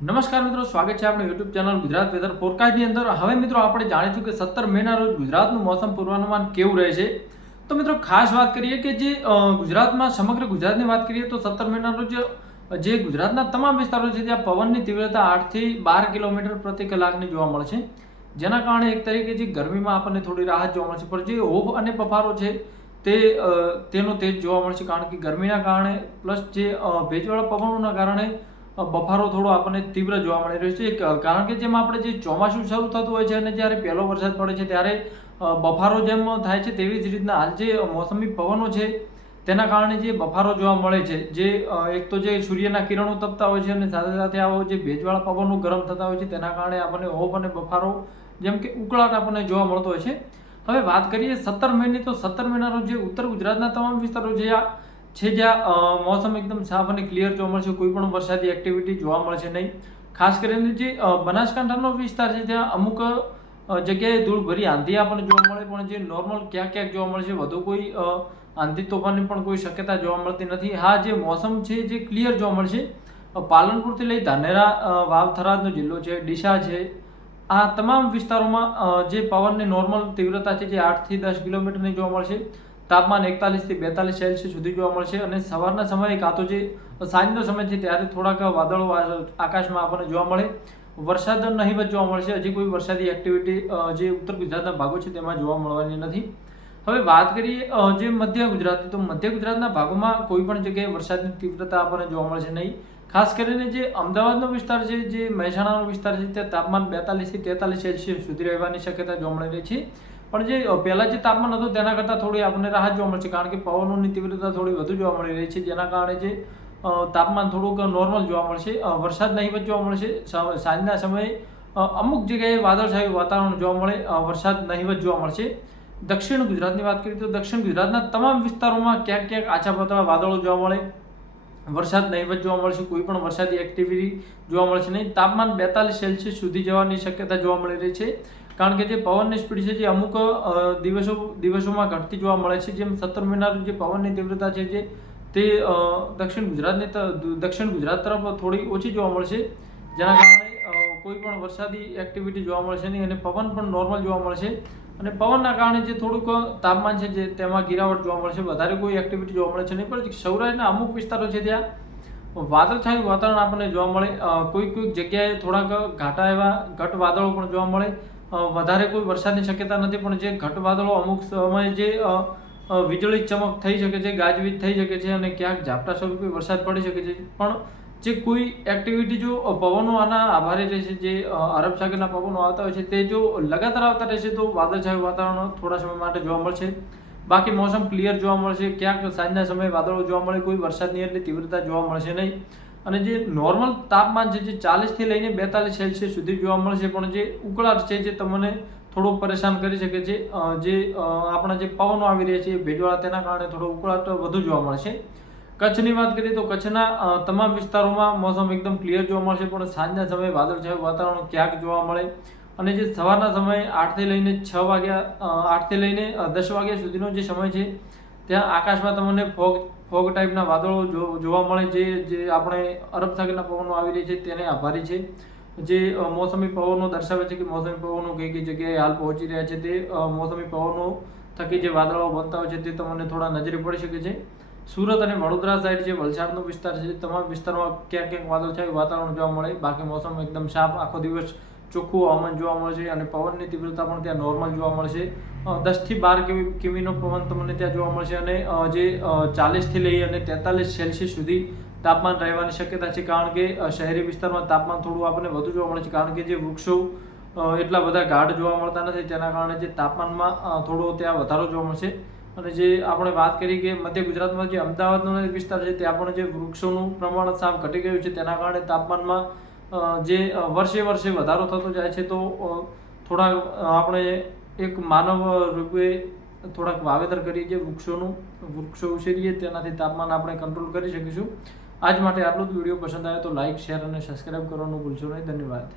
નમસ્કાર મિત્રો, સ્વાગત છે આપણે યુટ્યુબ ચેનલ ગુજરાત વેધર ફોરકાસ્ટની અંદર. હવે મિત્રો આપણે જાણીશું કે 17 મેના રોજ ગુજરાતનું મોસમ પૂર્વાનુમાન કેવું રહેશે. તો મિત્રો ખાસ વાત કરીએ કે જે ગુજરાતમાં સમગ્ર ગુજરાતની વાત કરીએ તો 17 મેના રોજ જે ગુજરાતના તમામ વિસ્તારો છે ત્યાં પવનની તીવ્રતા 8 થી 12 કિલોમીટર પ્રતિ કલાકની જોવા મળે છે, જેના કારણે એક તરીકે જે ગરમીમાં આપણને થોડી રાહત જોવા મળશે. પણ જે ઓભ અને બફારો છે તેનો તેજ જોવા મળશે, કારણ કે ગરમીના કારણે પ્લસ જે ભેજવાળા પવનોના કારણે બફારો થોડો આપણને તીવ્ર જોવા મળી રહ્યો છે. કારણ કે જેમ આપણે જે ચોમાસું શરૂ થતું હોય છે અને જ્યારે પહેલો વરસાદ પડે છે ત્યારે બફારો જેમ થાય છે તેવી જ રીતના હાલ જે મોસમી પવનો છે તેના કારણે જે બફારો જોવા મળે છે, જે એક તો જે સૂર્યના કિરણો તપતા હોય છે અને સાથે સાથે આવો જે ભેજવાળા પવનો ગરમ થતા હોય છે તેના કારણે આપણને ઓભ અને બફારો જેમ કે ઉકળાટ આપણને જોવા મળતો હોય છે. હવે વાત કરીએ 17 મેની, તો 17 મેના રોજ જે ઉત્તર ગુજરાતના તમામ વિસ્તારો છે જ્યાં મોસમ એકદમ સાફ અને ક્લિયર જોવા મળશે, કોઈ પણ વરસાદી એક્ટિવિટી જોવા મળશે નહીં. ખાસ કરીને જે બનાસકાંઠાનો વિસ્તાર છે ત્યાં અમુક જગ્યાએ ધૂળભરી આંધી આપણને જોવા મળે, પણ જે નોર્મલ ક્યાંક ક્યાંક જોવા મળશે, વધુ કોઈ આંધી તોફાનની પણ કોઈ શક્યતા જોવા મળતી નથી. હા, જે મોસમ છે જે ક્લિયર જોવા મળશે. પાલનપુરથી લઈ ધાનેરા, વાવ થરાદનો જિલ્લો છે, ડીસા છે, આ તમામ વિસ્તારોમાં જે પવનની નોર્મલ તીવ્રતા છે જે 8 થી 10 કિલોમીટરની જોવા મળશે. તાપમાન 41 થી 42 સેલ્સિયસ સુધી જોવા મળશે અને સવારના સમયે કાં તો જે સાંજનો સમય છે ત્યારે થોડાક વાદળો આકાશમાં આપણને જોવા મળે. વરસાદ નહીવત જોવા મળશે. હજી કોઈ વરસાદી એક્ટિવિટી જે ઉત્તર ગુજરાતના ભાગો છે તેમાં જોવા મળવાની નથી. હવે વાત કરીએ જે મધ્ય ગુજરાતની, તો મધ્ય ગુજરાતના ભાગોમાં કોઈ પણ જગ્યાએ વરસાદની તીવ્રતા આપણને જોવા મળશે નહીં. ખાસ કરીને જે અમદાવાદનો વિસ્તાર છે, જે મહેસાણાનો વિસ્તાર છે, ત્યાં તાપમાન 42 થી 43 સેલ્સિયસ સુધી રહેવાની શક્યતા જોવા મળી રહી છે. પણ જે પહેલાં જે તાપમાન હતું તેના કરતાં થોડી આપણને રાહત જોવા મળશે, કારણ કે પવનોની તીવ્રતા થોડી વધુ જોવા મળી રહી છે, જેના કારણે જે તાપમાન થોડુંક નોર્મલ જોવા મળશે. વરસાદ નહીવત જોવા મળશે. સાંજના સમયે અમુક જગ્યાએ વાદળછાયું વાતાવરણ જોવા મળે, વરસાદ નહીવત જોવા મળશે. દક્ષિણ ગુજરાતની વાત કરીએ તો દક્ષિણ ગુજરાતના તમામ વિસ્તારોમાં ક્યાંક ક્યાંક આછા પાતળા વાદળો જોવા મળે, વરસાદ નહીવત જોવા મળશે, કોઈ પણ વરસાદી એક્ટિવિટી જોવા મળશે નહીં. તાપમાન 42 સેલ્સિયસ સુધી જવાની શક્યતા જોવા મળી રહી છે, કારણ કે જે પવનની સ્પીડ છે જે અમુક દિવસોમાં ઘટતી જોવા મળે છે. જેમ 17 મેના જે પવનની તીવ્રતા છે તે દક્ષિણ ગુજરાત તરફ થોડી ઓછી જોવા મળશે, જેના કારણે કોઈ પણ વરસાદી એક્ટિવિટી જોવા મળશે નહીં અને પવન પણ નોર્મલ જોવા મળશે. અને પવનના કારણે જે થોડુંક તાપમાન છે જે તેમાં ગિરાવટ જોવા મળશે, વધારે કોઈ એક્ટિવિટી જોવા મળે છે નહીં. પણ સૌરાષ્ટ્રના અમુક વિસ્તારો છે ત્યાં વાદળછાયું વાતાવરણ આપણને જોવા મળે. કોઈક જગ્યાએ થોડાક ઘાટા એવા ઘટ વાદળો પણ જોવા મળે. વધારે કોઈ વરસાદની શક્યતા નથી, પણ જે ઘટ વાદળો અમુક સમયે જે વીજળી ચમક થઈ શકે છે, ગાજવીજ થઈ શકે છે અને ક્યાંક ઝાપટા સ્વરૂપે વરસાદ પડી શકે છે. પણ જે કોઈ એક્ટિવિટી જો પવનો આના આભારી રહેશે, જે અરબ સાગરના પવનો આવતા હોય છે તે જો લગાતાર આવતા રહેશે તો વાદળછાયું વાતાવરણ થોડા સમય માટે જોવા મળશે. બાકી મોસમ ક્લિયર જોવા મળશે. ક્યાંક સાંજના સમયે વાદળો જોવા મળે, કોઈ વરસાદની એટલી તીવ્રતા જોવા મળશે નહીં. અને જે નોર્મલ તાપમાન છે જે 40 થી લઈને 42 સેલ્સિયસ સુધી જોવા મળશે. પણ જે ઉકળાટ છે જે તમને થોડો પરેશાન કરી શકે છે, જે આપણા જે પવનો આવી રહ્યા છે ભેજવાળા, તેના કારણે થોડો ઉકળાટ વધુ જોવા મળશે. કચ્છની વાત કરીએ તો કચ્છના તમામ વિસ્તારોમાં મોસમ એકદમ ક્લિયર જોવા મળશે, પણ સાંજના સમયે વાદળછાયું વાતાવરણ ક્યાંક જોવા મળે. અને જે સવારના સમયે 8 થી લઈને 10 વાગ્યા સુધીનો જે સમય છે ત્યાં આકાશમાં તમને ફોગ ટાઈપના વાદળો જોવા મળે, જે આપણે અરબ સાગરના પવનો આવી રહી છે તેને આભારી છે. જે મોસમી પવનો દર્શાવે છે કે મોસમી પવનો કઈ કઈ જગ્યાએ હાલ પહોંચી રહ્યા છે, તે મોસમી પવનો થકી જે વાદળો બનતા હોય છે તે તમને થોડા નજરે પડી શકે છે. સુરત અને વડોદરા સાઈડ જે વલસાડનો વિસ્તાર છે તમામ વિસ્તારોમાં ક્યાંક ક્યાંક વાદળછાયું વાતાવરણ જોવા મળે. બાકી મોસમ એકદમ સાફ, આખો દિવસ ચોખ્ખું હવામાન જોવા મળશે અને પવનની તીવ્રતા પણ ત્યાં નોર્મલ જોવા મળશે. 10 થી 12 કિમીનો પવન તમને ત્યાં જોવા મળશે અને જે 40 થી લઈ અને 43 સેલ્સિયસ સુધી તાપમાન રહેવાની શક્યતા છે, કારણ કે શહેરી વિસ્તારમાં તાપમાન થોડું આપણને વધુ જોવા મળે છે, કારણ કે જે વૃક્ષો એટલા બધા ગાઢ જોવા મળતા નથી, તેના કારણે જે તાપમાનમાં થોડો ત્યાં વધારો જોવા મળશે. અને જે આપણે વાત કરી કે મધ્ય ગુજરાતમાં જે અમદાવાદનો વિસ્તાર છે ત્યાં પણ જે વૃક્ષોનું પ્રમાણ સાવ ઘટી ગયું છે, તેના કારણે તાપમાનમાં જે વર્ષે વધારો થતો જાય છે. તો થોડા આપણે એક માનવ રૂપે થોડાક વાવેતર કરીએ, જે વૃક્ષો ઉછેરીએ, તેનાથી તાપમાન આપણે કંટ્રોલ કરી શકીશું. આજ માટે આટલું જ. વિડીયો પસંદ આવે તો લાઇક, શેર અને સબસ્ક્રાઈબ કરવાનું ભૂલશો નહીં. ધન્યવાદ.